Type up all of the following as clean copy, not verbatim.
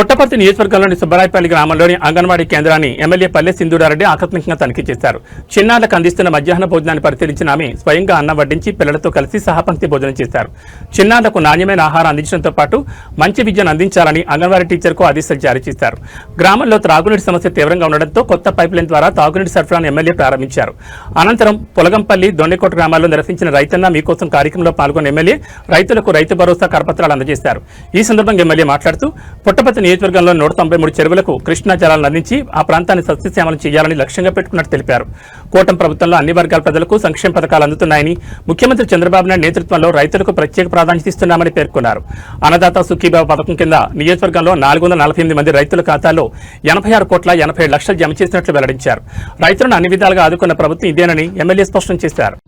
పుట్టపర్తి నియోజకవర్గంలోని సుబ్బరాయపల్లి గ్రామంలోని అంగన్వాడీ కేంద్రాన్ని ఎమ్మెల్యే పల్లె సింధూరారెడ్డి ఆకస్మికంగా తనిఖీ చేశారు. చిన్నారులకు అందిస్తున్న మధ్యాహ్న భోజనాన్ని పరిశీలించిన ఆమె స్వయంగా అన్నం వడ్డించి పిల్లలతో కలిసి సహపంక్తి భోజనం చేశారు. చిన్నారులకు నాణ్యమైన ఆహారం అందించడంతో పాటు మంచి విద్యను అందించాలని అంగన్వాడీ టీచర్కు ఆదేశాలు జారీ చేశారు. గ్రామంలో త్రాగునీటి సమస్య తీవ్రంగా ఉండడంతో కొత్త పైప్లైన్ ద్వారా తాగునీటి సరఫరాను ఎమ్మెల్యే ప్రారంభించారు. అనంతరం పొలగంపల్లి, దొండెకోట గ్రామాల్లో నిర్వహించిన రైతన్న మీకోసం కార్యక్రమంలో పాల్గొన్న ఎమ్మెల్యే రైతులకు రైతు భరోసా కరపత్రాలు అందజేశారు. ఈ సందర్భంగా ఎమ్మెల్యే మాట్లాడుతూ పుట్టపర్తి నియోజకవర్గంలో 193 చెరువులకు కృష్ణా జలాలను అందించి ఆ ప్రాంతాన్ని సస్యశ్యామలం చేయాలని లక్ష్యంగా పెట్టుకున్నట్టు తెలిపారు. కూటమి ప్రభుత్వంలో అన్ని వర్గాల ప్రజలకు సంక్షేమ పథకాలు అందుతున్నాయని, ముఖ్యమంత్రి చంద్రబాబు నాయుడు నేతృత్వంలో రైతులకు ప్రత్యేక ప్రాధాన్యత ఇస్తున్నామని పేర్కొన్నారు. అన్నదాత సుఖీభావ పథకం కింద నియోజకవర్గంలో 448 మంది రైతుల ఖాతాలో 86,87,00,000 జమ చేసినట్లు వెల్లడించారు. రైతులను అన్ని విధాలుగా ఆదుకున్న ప్రభుత్వం ఇదేనని ఎమ్మెల్యే స్పష్టం చేశారు.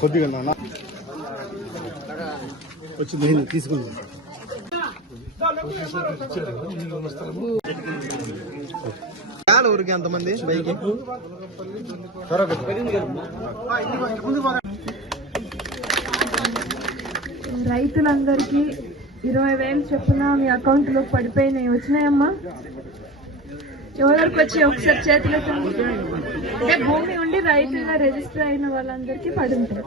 కొద్దిగా వచ్చి తీసుకుంది. ఊరికి ఎంతమంది రైతులందరికీ 20,000 చొప్పున మీ అకౌంట్ లో పడిపోయినాయి. వచ్చినాయమ్మా? ఎవరికి వచ్చి ఒకసారి చేతిలో అంటే భూమి ఉండి రైతుగా రిజిస్టర్ అయిన వాళ్ళందరికీ పడి ఉంటాయి.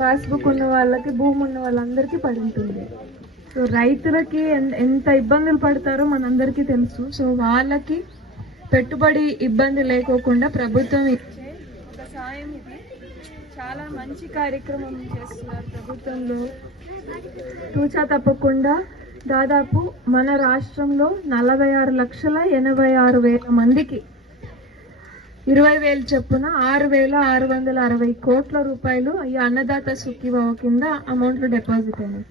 పాస్బుక్ ఉన్న వాళ్ళకి, భూమి ఉన్న వాళ్ళందరికీ పడి ఉంటుంది. సో రైతులకి ఎంత ఇబ్బందులు పడతారో మనందరికీ తెలుసు. సో వాళ్ళకి పెట్టుబడి ఇబ్బంది లేకోకుండా ప్రభుత్వం ఇచ్చే ఒక సాయం ఇది. చాలా మంచి కార్యక్రమం చేస్తున్నారు ప్రభుత్వంలో. తూచా తప్పకుండా దాదాపు మన రాష్ట్రంలో 46,86,000 మందికి 20,000 చొప్పున 6,660 కోట్ల రూపాయలు ఈ అన్నదాత సుఖీభావ కింద అమౌంట్లు డిపాజిట్ అయినాయి.